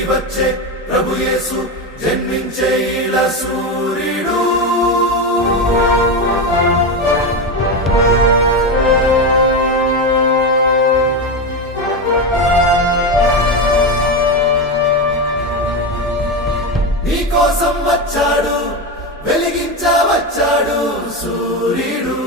వచ్చే ప్రభుయేసు జన్మించే ఇలా సూర్యుడు. నీకోసం వచ్చాడు వెలిగించ వచ్చాడు సూర్యుడు.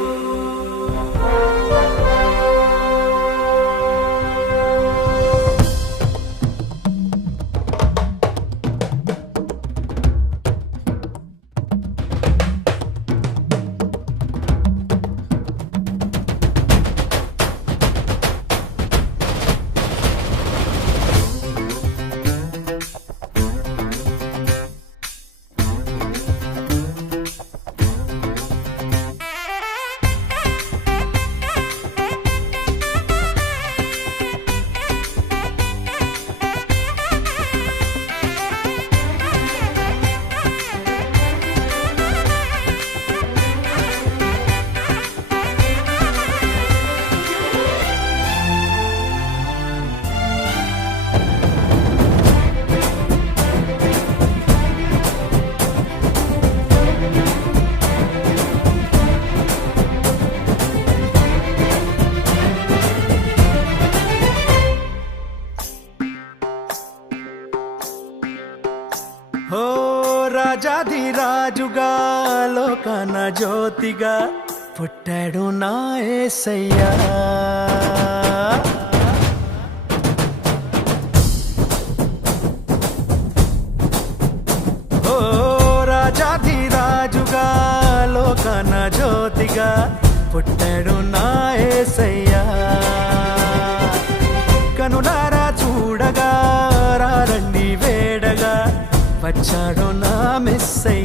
జ్ఞాన జ్యోతిగా పుట్టాడు నా ఏసయ్యా. ఓ రాజాధిరాజుగా లోకన జ్యోతిగా పుట్టాడు నా ఏసయ్యా. కనులారా చూడగా రండి వేడగా వచ్చాడు నా మిస్సయ్య.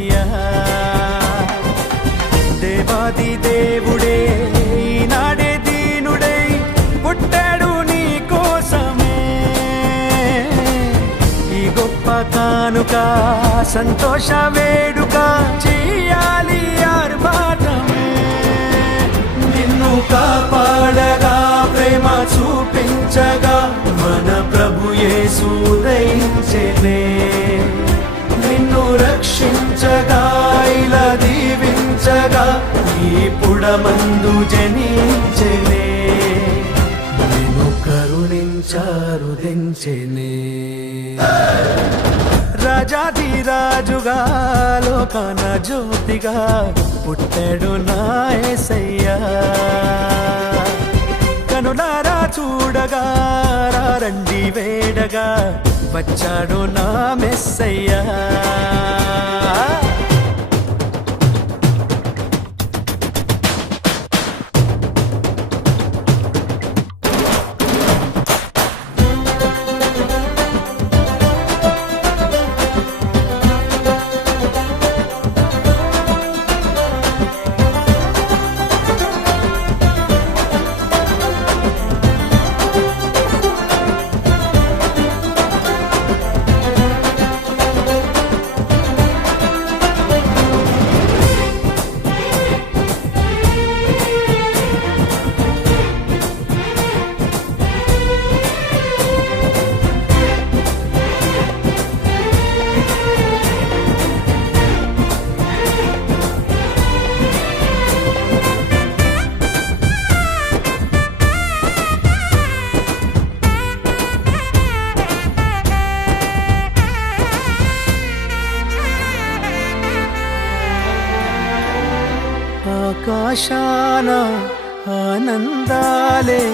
కానుక సంతోష వేడుక చేయాలి ఆర్భాటమే నిన్ను కాపాడగా ప్రేమ చూపించగా మన ప్రభు యేసు నిన్ను రక్షించగా ఇలా దీవించగా ఈ పుడమందు జనించెనే. నిన్ను కరుణించారు దించెనే రాజాది రాజుగా లోకాన జ్యోతిగా పుట్టాడు నా కనులారా చూడగా రండి వేడగా వచ్చాడు నా మెస్సయ్యా. ఆకాశాన ఆనందాలే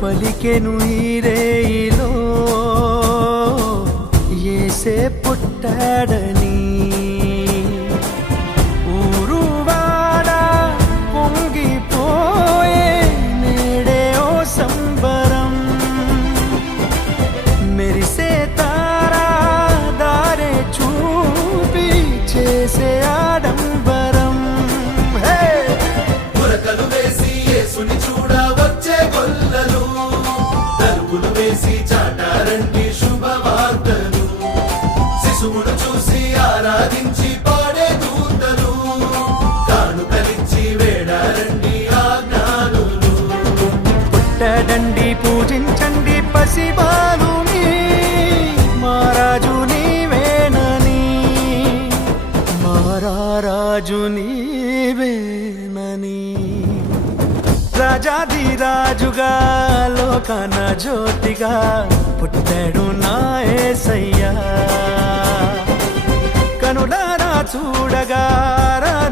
పలికెను ఈరేయిలో ఏసే పుట్టాడని రాజుగా లోకన జ్యోతిగా పుట్టాడు నా ఏసయ్యా. కనులారా చూడగా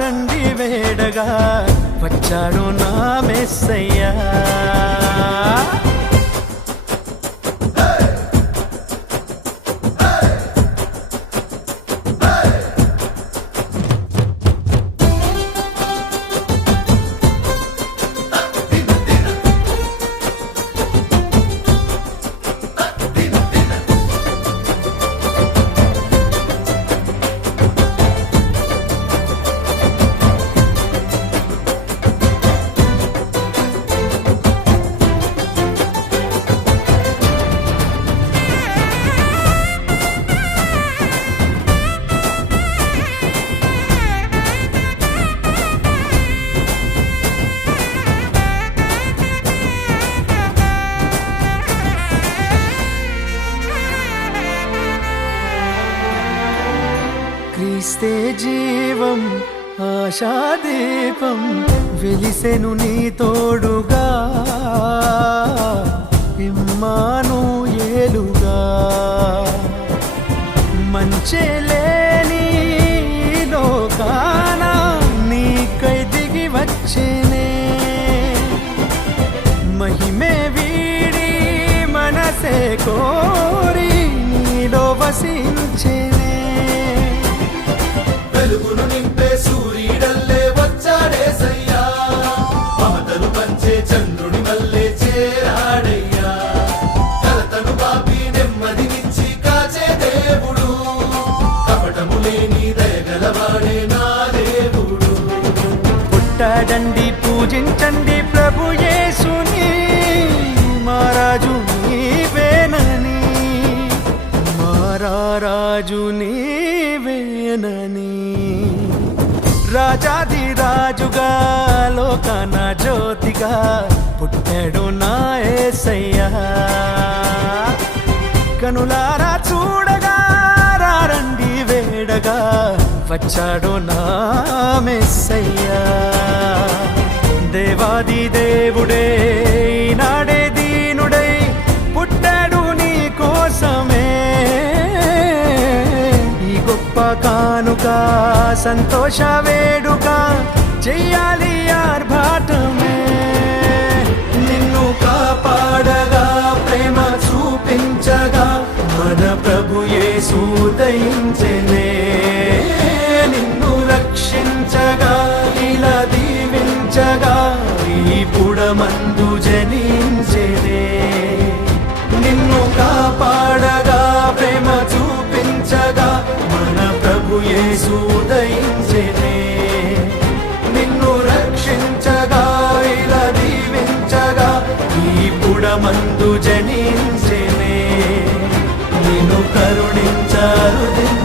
రండి వేడగా వచ్చాడు నా మెస్సయ్యా. ఆశాదీపం వెలిసెను నీ తోడుగా. ఇమ్మాను ఏలుగా. మంచే లేని ఈ లోకాన నీకై దిగి వచ్చేనే. మహిమే వీడి మనసే కోరి నీలో వసించే. రాజు నీవేనని రాజాది రాజుగా లోకన జ్యోతిగా పుట్టాడు నా ఏసయ్యా. కనులారా చూడగా రండి వేడగా వచ్చాడు నా మెస్సయ్యా దేవాది దేవుడే కానుక సంతోష వేడుక చెయ్యాలి ఆర్భాటమే. నిన్ను కాపాడగా ప్రేమ చూపించగా మన ప్రభుయే సూదయించనే నిన్ను రక్షించగా ఇలా దీవించగా ఈ పుడమందు మందు పుడమందు జనించెనే. నిన్ను కరుణించారు